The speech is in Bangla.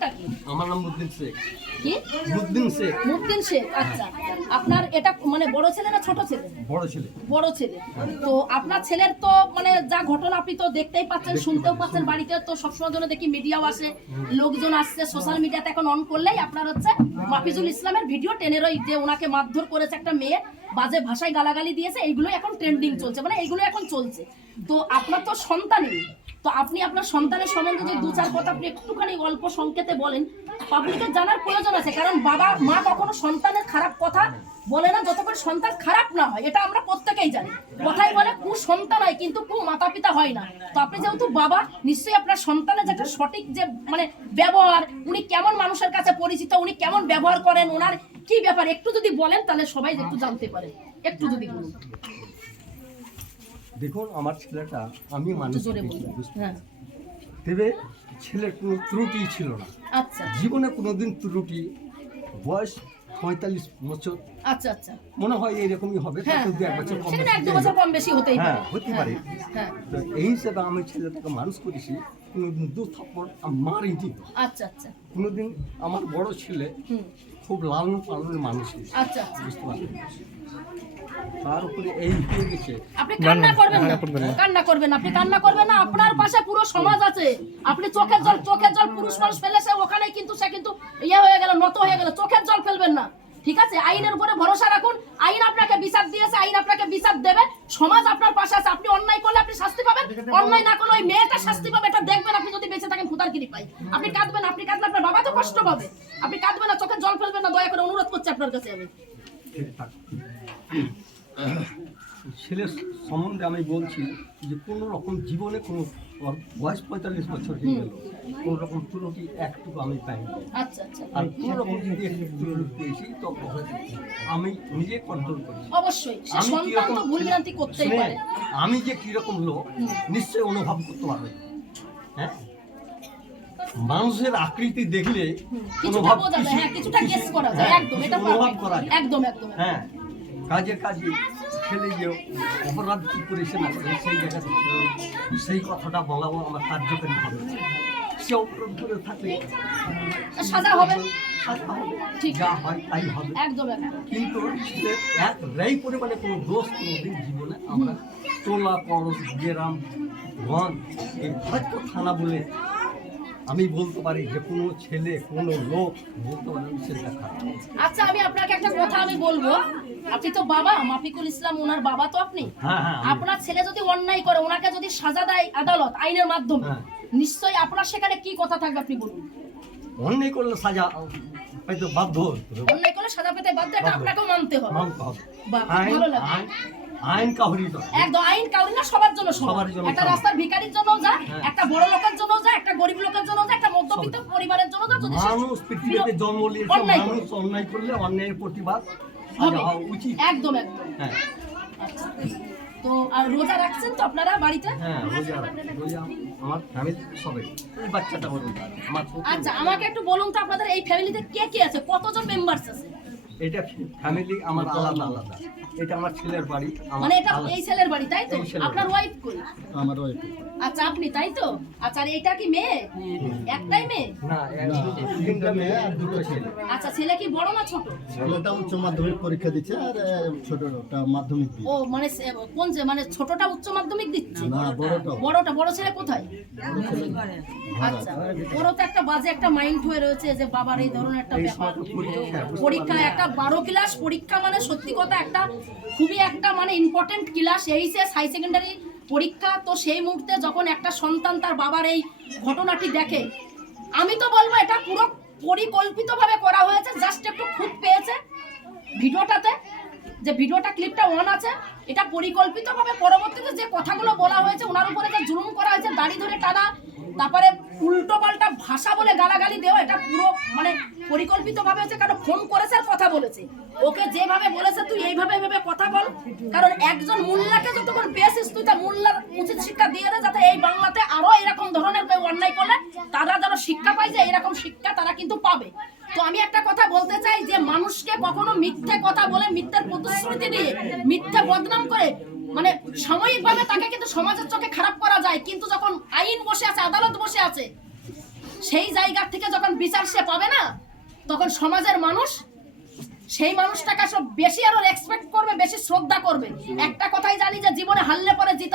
নামটা কি? আমার নাম মুদ্দিন শেখ। কি? মুদ্দিন শেখ। মুদ্দিন শেখ আচ্ছা। আপনার এটা মানে বড় ছেলে না ছোট ছেলে? বড় ছেলে। বড় ছেলে। তো আপনার ছেলের তো মানে যা ঘটনা আপনি তো দেখতেই পাচ্ছেন শুনতেও পাচ্ছেন বাড়িতে তো সবসময় জন্য দেখি মিডিয়াও আসে লোকজন আসছে সোশ্যাল মিডিয়াতে এখন অন করলেই আপনার হচ্ছে মাফিজুল ইসলামের ভিডিও টেনের ওই যে ওনাকে মারধর করেছে একটা মেয়ে বাজে ভাষায় গালাগালি দিয়েছে এইগুলো এখন ট্রেন্ডিং চলছে মানে এইগুলো এখন চলছে। তো আপনার তো সন্তানই। তো আপনি আপনার সন্তানের সম্বন্ধে যদি দু চার কথা আপনি একটুখানি অল্প সংকেতে বলেন পাবলিকের জানার প্রয়োজন আছে, কারণ বাবা, মা কখনো সন্তানের খারাপ কথা বলে না, যতক্ষণ সন্তান খারাপ না হয়, এটা আমরা প্রত্যেকেই জানি। কথাই বলে, কু সন্তান হয়, কিন্তু কু মাতা পিতা হয় না। তো আপনি যেহেতু বাবা, নিশ্চয়ই আপনার সন্তানের যে একটা সঠিক যে মানে ব্যবহার, উনি কেমন মানুষের কাছে পরিচিত, উনি কেমন ব্যবহার করেন, ওনার কি ব্যাপার, একটু যদি বলেন, তাহলে সবাই একটু জানতে পারে। একটু যদি বলুন। দেখুন আমার ছেলেটা আমি মানুষ হ্যাঁ। তবে ছেলের কোনো ত্রুটি ছিল না। আচ্ছা। জীবনে কোনোদিন ত্রুটি বয়স পঁয়তাল্লিশ বছর। আচ্ছা আচ্ছা। মনে হয় এইরকমই হবে হ্যাঁ দু এক বছর কম বছর কম বেশি হতেই পারে। হ্যাঁ, হতে পারে। হ্যাঁ। তো এই হিসেবে আমি ছেলেটাকে মানুষ করেছি কোনোদিন দু থাপ্পড় মারিনি। আচ্ছা আচ্ছা। কোনোদিন আমার বড় ছেলে খুব লালন পালনের মানুষ আচ্ছা আচ্ছা। বুঝতে পারলেন তার উপরে এই হয়ে গেছে। আপনি কান্না করবেন না। কান্না করবেন আপনি কান্না করবেন না। আপনার পাশে পুরো সমাজ আছে। আপনি চোখের জল চোখের জল পুরুষ মানুষ ফেলে ওখানে কিন্তু সে কিন্তু ইয়ে হয়ে গেল নত হয়ে গেল। চোখের জল ফেলবেন না। ঠিক আছে? আইনের উপরে ভরসা রাখুন। আইন আপনাকে বিচার দিয়েছে আইন আপনাকে বিচার দেবে। সমাজ আপনার পাশে আছে। আপনি অন্যায় করলে আপনি শাস্তি পাবেন। অন্যায় না করলে ওই মেয়েটা শাস্তি পাবে। এটা দেখবেন। আপনি যদি বেঁচে থাকেন খুদার কিরি পাই। আপনি কাঁদবেন আপনি কাঁদলে আপনার কষ্ট পাবে। আপনি কাঁদবেন না চোখে জল ফেলবেন না দয়া করে অনুরোধ করছি আপনার কাছে আমি। ছেলের সম্বন্ধে আমি বলছি যে কোনো রকম জীবনে কোনো বয়স পঁয়তাল্লিশ বছর হয়ে গেল কোনো রকম ত্রুটি একটুকু আমি পাইনি। আচ্ছা আচ্ছা। আর কোনো রকম যদি একটু পেয়েছি তো আমি নিজে কন্ট্রোল করি অবশ্যই আমি যে কীরকম লোক নিশ্চয়ই অনুভব করতে পারবে। হ্যাঁ? মানুষের আকৃতি দেখলে কিছুটা বোঝা যায় হ্যাঁ কিছুটা গেস করা যায়। হ্যাঁ, একদম এটা যায়। একদম একদম হ্যাঁ কাজে কাজে ছেলে যে অপরাধ কি করেছে না সেই জায়গা থেকে সেই কথাটা বলাও আমার কার্যকারী হবে। সে অপরাধ করে থাকলে সাজা হবে। যা হয় তাই হবে। একদম কিন্তু এক রেই পরিমাণে কোনো দোষ কোনোদিন জীবনে আমরা টোলা পরশ গ্রাম গঞ্জ এই থানা বলে আমি বলতে পারি যে কোনো ছেলে কোনো লোক বলতে পারে আমি ছেলেটা খারাপ আচ্ছা আমি আপনাকে একটা কথা আমি বলব। আপনি তো বাবা মাফিকুল ইসলাম ওনার বাবা তো আপনি। হ্যাঁ হ্যাঁ আপনার ছেলে যদি অন্যায় করে ওনাকে যদি সাজা দেয় আদালত আইনের মাধ্যমে হ্যাঁ। নিশ্চয়ই আপনার সেখানে কি কথা থাকবে আপনি বলুন। অন্যায় করলে সাজা হয়তো বাধ্য অন্যায় করলে সাজা পেতে বাধ্য এটা আপনাকেও মানতে হবে। মানতে হবে। ভালো লাগে। আইন কাহরি একদম আইন কাউরি না সবার জন্য সবার জন্য একটা রাস্তার ভিখারির জন্য যা। একটা বড় লোকের জন্য যা একটা গরিব পরিবারের জন্য যদি মানুষ পৃথিবীতে জন্ম নিয়েছে মানুষ অন্যায় করলে অন্যায়ের প্রতিবাদ হওয়া উচিত। একদম একদম। হ্যাঁ। তো আর রোজা রাখছেন তো আপনারা বাড়িতে? হ্যাঁ রোজা রোজা আমার ফ্যামিলি সবাই। এই বাচ্চাটা আমার আচ্ছা আমাকে একটু বলুন তো আপনাদের এই ফ্যামিলিতে কে কে আছে? কতজন মেম্বার্স আছে? এটা ফ্যামিলি আমার আলাদা। আলাদা। এটা আমার ছেলের বাড়ি মানে এটা এই ছেলের বাড়ি তাই তো? আপনার ওয়াইফ কই? আমার ওই আচ্ছা আপনি তাই তো? আচ্ছা আর এইটা কি মেয়ে? একটাই মেয়ে? না তিনটা মেয়ে আর দুটো ছেলে। আচ্ছা ছেলে কি বড় না ছোট? ছেলেটা উচ্চ মাধ্যমিক পরীক্ষা দিচ্ছে আর ছোটটা মাধ্যমিক ও মানে কোন যে মানে ছোটটা উচ্চ মাধ্যমিক দিচ্ছে? না বড়টা। বড়টা বড় ছেলে কোথায়? বড় আচ্ছা ওরও তো একটা বাজে একটা মাইন্ড হয়ে রয়েছে যে বাবার এই ধরনের একটা ব্যাপার। পরীক্ষা একটা বারো ক্লাস পরীক্ষা মানে সত্যি কথা একটা খুবই একটা মানে important class HS high secondary পরীক্ষা। তো সেই মুহূর্তে যখন একটা সন্তান তার বাবার এই ঘটনাটি দেখে, আমি তো বলব এটা পুরো পরিকল্পিতভাবে করা হয়েছে জাস্ট একটু খুঁত পেয়েছে ভিডিওটাতে, যে ভিডিওটা ক্লিপটা অন আছে, এটা পরিকল্পিতভাবে পরবর্তীতে যে কথাগুলো বলা হয়েছে, ওনার উপরে যে জুলুম করা হয়েছে, দাড়ি ধরে টানা, তারপরে উল্টো পাল্টা ভাষা বলে গালাগালি দেওয়া, এটা পুরো পরিকল্পিতভাবে হয়েছে কারণ ফোন করেছে আর কথা বলেছে। ওকে যেভাবে বলেছে, তুই এইভাবে এইভাবে কথা বল। কারণ একজন মোল্লাকে যতক্ষণ পেয়েছিস, তুই তা মোল্লার উচিত শিক্ষা দিয়ে দে যাতে এই বাংলাতে আরও এরকম ধরনের কেউ অন্যায় করলে তারা যেন শিক্ষা পায় যে এরকম শিক্ষা তারা কিন্তু পাবে। তো আমি একটা কথা বলতে চাই যে, মানুষকে কখনো মিথ্যে কথা বলে মিথ্যার প্রতিশ্রুতি দিয়ে, মিথ্যে বদনাম করে মানে সাময়িকভাবে তাকে কিন্তু সমাজের চোখে খারাপ করা যায়। কিন্তু যখন আইন বসে আছে, আদালত বসে আছে, সেই জায়গা থেকে যখন বিচার সে পাবে না তখন সমাজের মানুষ, সেই মানুষটাকে সব বেশি আরও রেসপেক্ট করবে, বেশি শ্রদ্ধা করবে। একটা কথাই জানি যে জীবনে হারলে পরে